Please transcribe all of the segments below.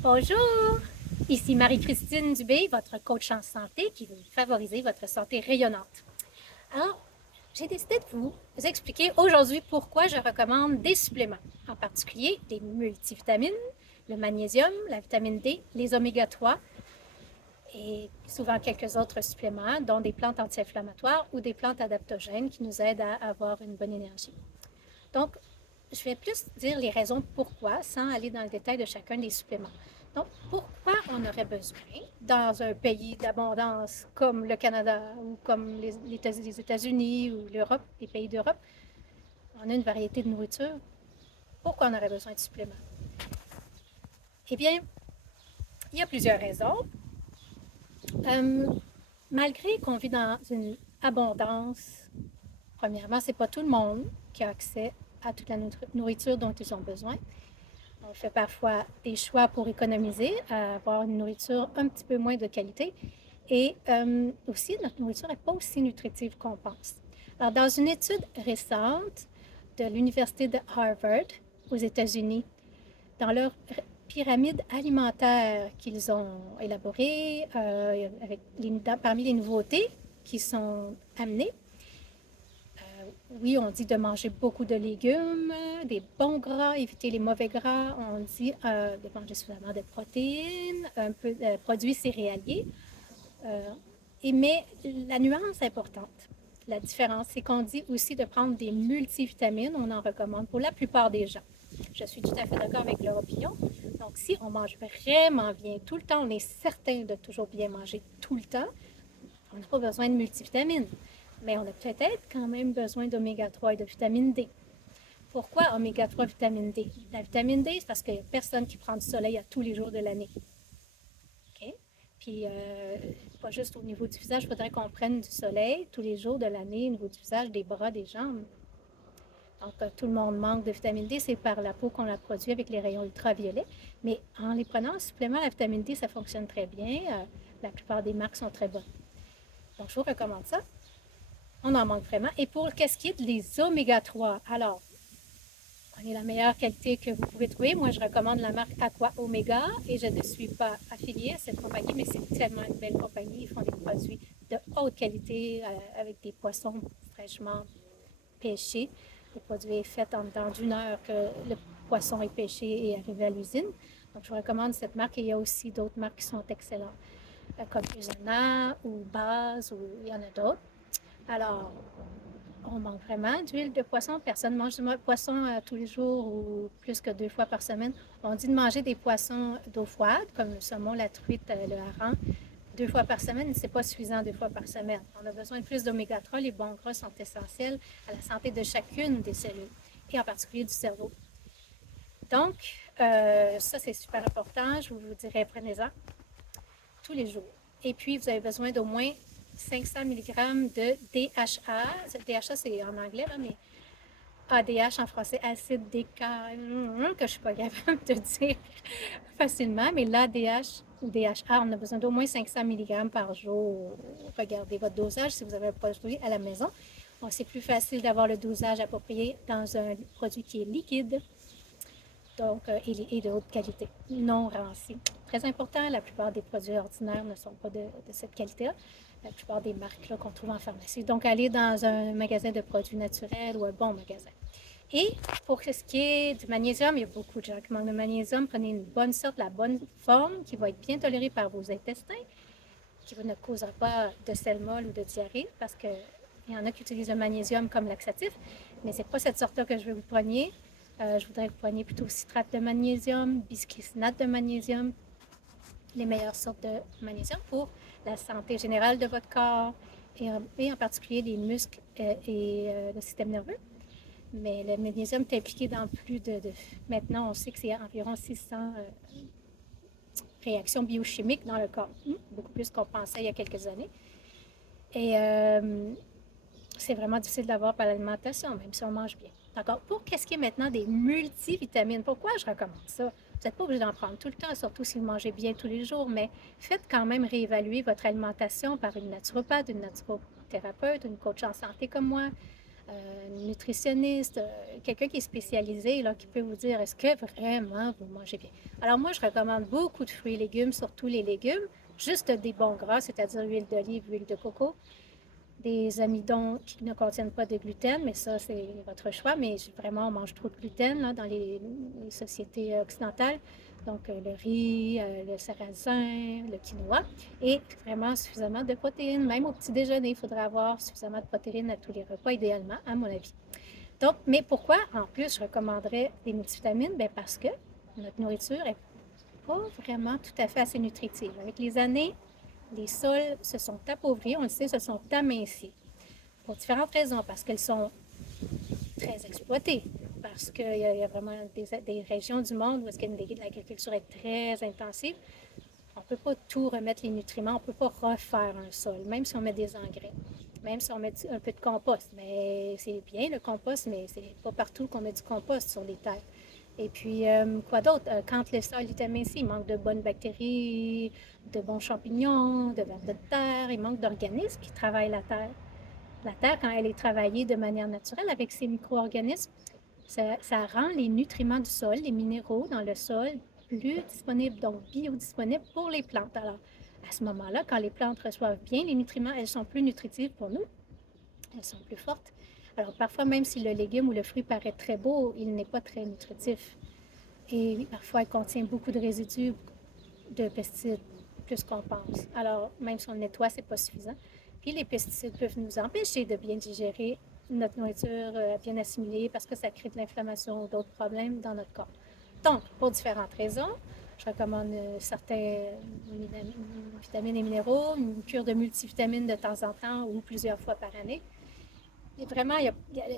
Bonjour! Ici Marie-Christine Dubé, votre coach en santé qui veut favoriser votre santé rayonnante. Alors, j'ai décidé de vous expliquer aujourd'hui pourquoi je recommande des suppléments, en particulier des multivitamines, le magnésium, la vitamine D, les oméga 3 et souvent quelques autres suppléments, dont des plantes anti-inflammatoires ou des plantes adaptogènes qui nous aident à avoir une bonne énergie. Donc, je vais plus dire les raisons pourquoi, sans aller dans le détail de chacun des suppléments. Donc, pourquoi on aurait besoin, dans un pays d'abondance comme le Canada ou comme les États-Unis ou l'Europe, les pays d'Europe, on a une variété de nourriture. Pourquoi on aurait besoin de suppléments? Eh bien, il y a plusieurs raisons. Euh, Malgré qu'on vit dans une abondance, premièrement, c'est pas tout le monde qui a accès à toute la nourriture dont ils ont besoin. On fait parfois des choix pour économiser, avoir une nourriture un petit peu moins de qualité. Et aussi, notre nourriture n'est pas aussi nutritive qu'on pense. Alors, dans une étude récente de l'Université de Harvard aux États-Unis, dans leur pyramide alimentaire qu'ils ont élaborée, parmi les nouveautés qui sont amenées, oui, on dit de manger beaucoup de légumes, des bons gras, éviter les mauvais gras. On dit de manger suffisamment de protéines, un peu de produits céréaliers. Euh, mais la nuance importante, la différence, c'est qu'on dit aussi de prendre des multivitamines. On en recommande pour la plupart des gens. Je suis tout à fait d'accord avec leur opinion. Donc, si on mange vraiment bien tout le temps, on est certain de toujours bien manger tout le temps, on n'a pas besoin de multivitamines. Mais on a peut-être quand même besoin d'oméga 3 et de vitamine D. Pourquoi oméga 3 vitamine D? La vitamine D, c'est parce qu'il n'y a personne qui prend du soleil à tous les jours de l'année. OK? Puis, pas juste au niveau du visage, il faudrait qu'on prenne du soleil tous les jours de l'année, au niveau du visage, des bras, des jambes. Donc, tout le monde manque de vitamine D, c'est par la peau qu'on la produit avec les rayons ultraviolets. Mais en les prenant en supplément, la vitamine D, ça fonctionne très bien. La plupart des marques sont très bonnes. Donc, je vous recommande ça. On en manque vraiment. Et pour qu'est-ce qui est des oméga 3, alors, prenez la meilleure qualité que vous pouvez trouver. Moi, je recommande la marque Aqua Omega et je ne suis pas affiliée à cette compagnie, mais c'est tellement une belle compagnie. Ils font des produits de haute qualité avec des poissons fraîchement pêchés. Le produit est fait en dedans d'une heure que le poisson est pêché et arrivé à l'usine. Donc, je vous recommande cette marque et il y a aussi d'autres marques qui sont excellentes, comme Usana ou Base, ou il y en a d'autres. Alors, on manque vraiment d'huile de poisson. Personne ne mange du poisson tous les jours ou plus que 2 fois par semaine. On dit de manger des poissons d'eau froide, comme le saumon, la truite, le hareng, 2 fois par semaine. C'est pas suffisant 2 fois par semaine. On a besoin de plus d'oméga 3. Les bons gras sont essentiels à la santé de chacune des cellules, et en particulier du cerveau. Donc, ça, c'est super important. Je vous dirais, prenez-en tous les jours. Et puis, vous avez besoin d'au moins 500 mg de DHA. DHA, c'est en anglais, là, mais ADH en français, acide déca, que je ne suis pas capable de dire facilement, mais l'ADH ou DHA, on a besoin d'au moins 500 mg par jour. Regardez votre dosage si vous avez un produit à la maison. Bon, c'est plus facile d'avoir le dosage approprié dans un produit qui est liquide, donc, et de haute qualité, non ranci. Très important, la plupart des produits ordinaires ne sont pas de cette qualité-là. La plupart des marques qu'on trouve en pharmacie. Donc, allez dans un magasin de produits naturels ou un bon magasin. Et pour ce qui est du magnésium, il y a beaucoup de gens qui manquent de magnésium. Prenez une bonne sorte, la bonne forme, qui va être bien tolérée par vos intestins, qui ne causera pas de sel molle ou de diarrhée, parce qu'il y en a qui utilisent le magnésium comme laxatif, mais ce n'est pas cette sorte-là que je vais vous preniez. Je voudrais que vous preniez plutôt citrate de magnésium, bisglycinate de magnésium, les meilleures sortes de magnésium pour la santé générale de votre corps et en particulier les muscles et le système nerveux. Mais le magnésium est impliqué dans plus de maintenant, on sait que c'est environ 600 réactions biochimiques dans le corps, beaucoup plus qu'on pensait il y a quelques années. Et c'est vraiment difficile d'avoir par l'alimentation, même si on mange bien. D'accord? Pour qu'est-ce qui est maintenant des multivitamines, pourquoi je recommande ça? Vous n'êtes pas obligé d'en prendre tout le temps, surtout si vous mangez bien tous les jours, mais faites quand même réévaluer votre alimentation par une naturopathe, une naturothérapeute, une coach en santé comme moi. nutritionniste, quelqu'un qui est spécialisé, là, qui peut vous dire est-ce que vraiment vous mangez bien. Alors moi, je recommande beaucoup de fruits et légumes, surtout les légumes, juste des bons gras, c'est-à-dire huile d'olive, huile de coco, des amidons qui ne contiennent pas de gluten, mais ça, c'est votre choix. Mais vraiment, on mange trop de gluten là, dans les sociétés occidentales. Donc, le riz, le sarrasin, le quinoa et vraiment suffisamment de protéines. Même au petit déjeuner, il faudrait avoir suffisamment de protéines à tous les repas, idéalement, à mon avis. Donc, mais pourquoi, en plus, je recommanderais des multivitamines? Bien, parce que notre nourriture n'est pas vraiment tout à fait assez nutritive. Avec les années, les sols se sont appauvris, on le sait, se sont amincis. Pour différentes raisons, parce qu'elles sont très exploitées, parce qu'il y a vraiment des régions du monde où est-ce que l'agriculture est très intensive. On ne peut pas tout remettre les nutriments, on ne peut pas refaire un sol, même si on met des engrais, même si on met un peu de compost. Mais c'est bien le compost, mais c'est pas partout qu'on met du compost sur les terres. Et puis, quoi d'autre? Quand le sol est aminci, il manque de bonnes bactéries, de bons champignons, de vers de terre, il manque d'organismes qui travaillent la terre. La terre, quand elle est travaillée de manière naturelle avec ses micro-organismes, ça rend les nutriments du sol, les minéraux dans le sol, plus disponibles, donc biodisponibles pour les plantes. Alors, à ce moment-là, quand les plantes reçoivent bien les nutriments, elles sont plus nutritives pour nous, elles sont plus fortes. Alors, parfois, même si le légume ou le fruit paraît très beau, il n'est pas très nutritif. Et parfois, il contient beaucoup de résidus de pesticides, plus qu'on pense. Alors, même si on le nettoie, c'est pas suffisant. Puis, les pesticides peuvent nous empêcher de bien digérer notre nourriture, bien assimiler, parce que ça crée de l'inflammation ou d'autres problèmes dans notre corps. Donc, pour différentes raisons, je recommande certains vitamines et minéraux, une cure de multivitamines de temps en temps ou plusieurs fois par année. Et vraiment, il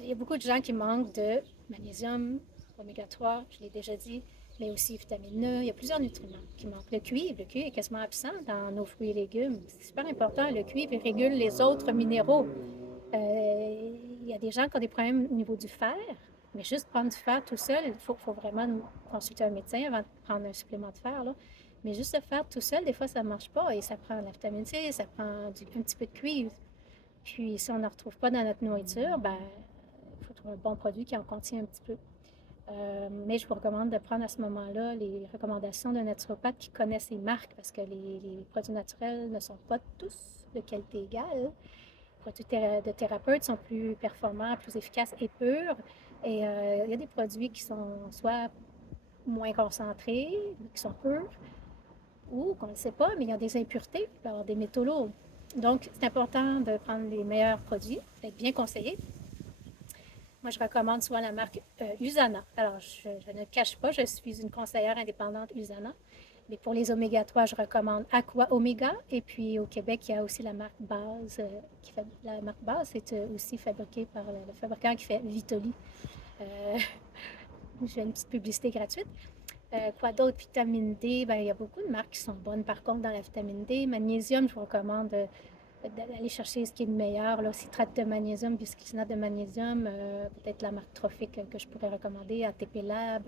y a beaucoup de gens qui manquent de magnésium, oméga 3, je l'ai déjà dit, mais aussi vitamine E. Il y a plusieurs nutriments qui manquent. Le cuivre est quasiment absent dans nos fruits et légumes. C'est super important. Le cuivre, il régule les autres minéraux. Il y a des gens qui ont des problèmes au niveau du fer, mais juste prendre du fer tout seul, il faut vraiment consulter un médecin avant de prendre un supplément de fer. Là. Mais juste le fer tout seul, des fois, ça ne marche pas et ça prend la vitamine C, ça prend un petit peu de cuivre. Puis, si on ne retrouve pas dans notre nourriture, ben, il faut trouver un bon produit qui en contient un petit peu. Mais je vous recommande de prendre à ce moment-là les recommandations d'un naturopathe qui connaît ses marques parce que les produits naturels ne sont pas tous de qualité égale. Les produits de thérapeute sont plus performants, plus efficaces et purs. Et il y a des produits qui sont soit moins concentrés, qui sont purs, ou qu'on ne sait pas, mais il y a des impuretés, il peut y avoir des métaux lourds. Donc, c'est important de prendre les meilleurs produits, d'être bien conseillé. Moi, je recommande souvent la marque Usana. Alors, je ne cache pas, je suis une conseillère indépendante Usana. Mais pour les oméga 3, je recommande Aqua Omega. Et puis au Québec, il y a aussi la marque Base. La marque Base, c'est aussi fabriquée par le fabricant qui fait Vitoli. Je fais une petite publicité gratuite. Quoi d'autre? Vitamine D, ben, il y a beaucoup de marques qui sont bonnes par contre dans la vitamine D. Magnésium, je vous recommande d'aller chercher ce qui est le meilleur. Là, citrate de magnésium, bisglycinate de magnésium, peut-être la marque Trophique que je pourrais recommander, ATP Lab.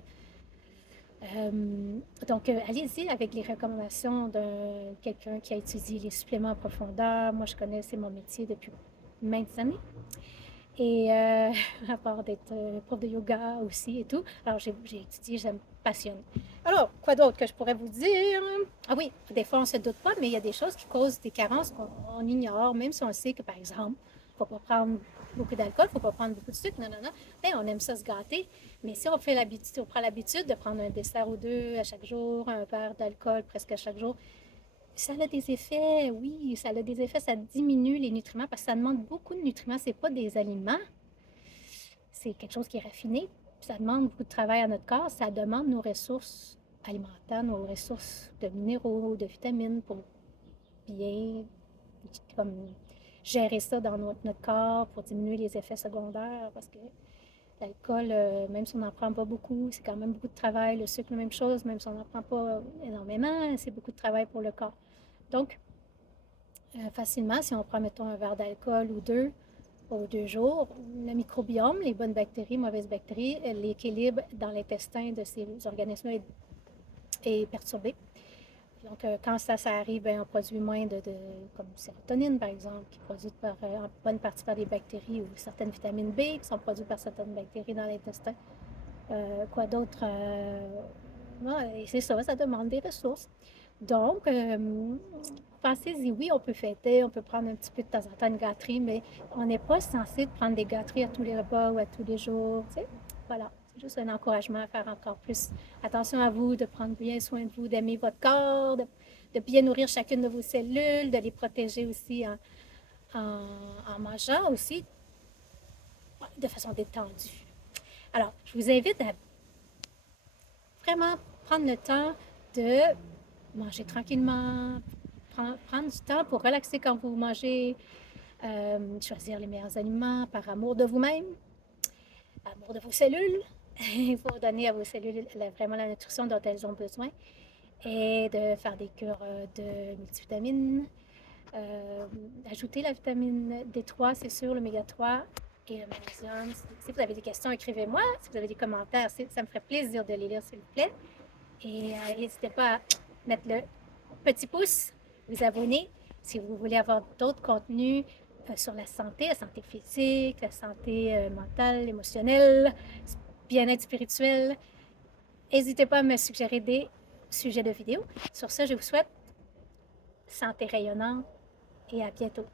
Donc, allez-y avec les recommandations de quelqu'un qui a étudié les suppléments en profondeur. Moi, je connais, c'est mon métier depuis maintes années. Et à part d'être prof de yoga aussi et tout. Alors, j'ai étudié, ça me passionne. Alors, quoi d'autre que je pourrais vous dire? Ah oui, des fois, on ne se doute pas, mais il y a des choses qui causent des carences qu'on ignore, même si on sait que, par exemple, il ne faut pas prendre beaucoup d'alcool, il ne faut pas prendre beaucoup de sucre, non, non, non. Bien, on aime ça se gâter, mais si on prend l'habitude de prendre un dessert ou deux à chaque jour, un verre d'alcool presque à chaque jour, ça a des effets, oui, ça a des effets, ça diminue les nutriments parce que ça demande beaucoup de nutriments. C'est pas des aliments, c'est quelque chose qui est raffiné. Ça demande beaucoup de travail à notre corps, ça demande nos ressources alimentaires, nos ressources de minéraux, de vitamines pour bien comme, gérer ça dans notre corps, pour diminuer les effets secondaires parce que l'alcool, même si on n'en prend pas beaucoup, c'est quand même beaucoup de travail. Le sucre, la même chose, même si on n'en prend pas énormément, c'est beaucoup de travail pour le corps. Donc, facilement, si on prend, mettons, un verre d'alcool ou deux aux 2 jours, le microbiome, les bonnes bactéries, mauvaises bactéries, l'équilibre dans l'intestin de ces organismes est perturbé. Donc, quand ça arrive, ben, on produit moins comme sérotonine, par exemple, qui est produite en bonne partie par des bactéries ou certaines vitamines B qui sont produites par certaines bactéries dans l'intestin. Quoi d'autre? Ouais, et c'est ça, ça demande des ressources. Donc, pensez-y, oui, on peut fêter, on peut prendre un petit peu de temps en temps une gâterie, mais on n'est pas censé prendre des gâteries à tous les repas ou à tous les jours, tu sais. Voilà, c'est juste un encouragement à faire encore plus attention à vous, de prendre bien soin de vous, d'aimer votre corps, de bien nourrir chacune de vos cellules, de les protéger aussi en mangeant aussi de façon détendue. Alors, je vous invite à vraiment prendre le temps de manger tranquillement, prendre du temps pour relaxer quand vous mangez, choisir les meilleurs aliments par amour de vous-même, amour de vos cellules. Il faut donner à vos cellules vraiment la nutrition dont elles ont besoin et de faire des cures de multivitamines. Euh, Ajouter la vitamine D3, c'est sûr, l'oméga 3 et le magnésium. Si vous avez des questions, écrivez-moi. Si vous avez des commentaires, ça me ferait plaisir de les lire, s'il vous plaît. Et n'hésitez pas à mettre le petit pouce, vous abonner si vous voulez avoir d'autres contenus sur la santé physique, la santé mentale, émotionnelle, bien-être spirituel. N'hésitez pas à me suggérer des sujets de vidéos. Sur ce, je vous souhaite santé rayonnante et à bientôt.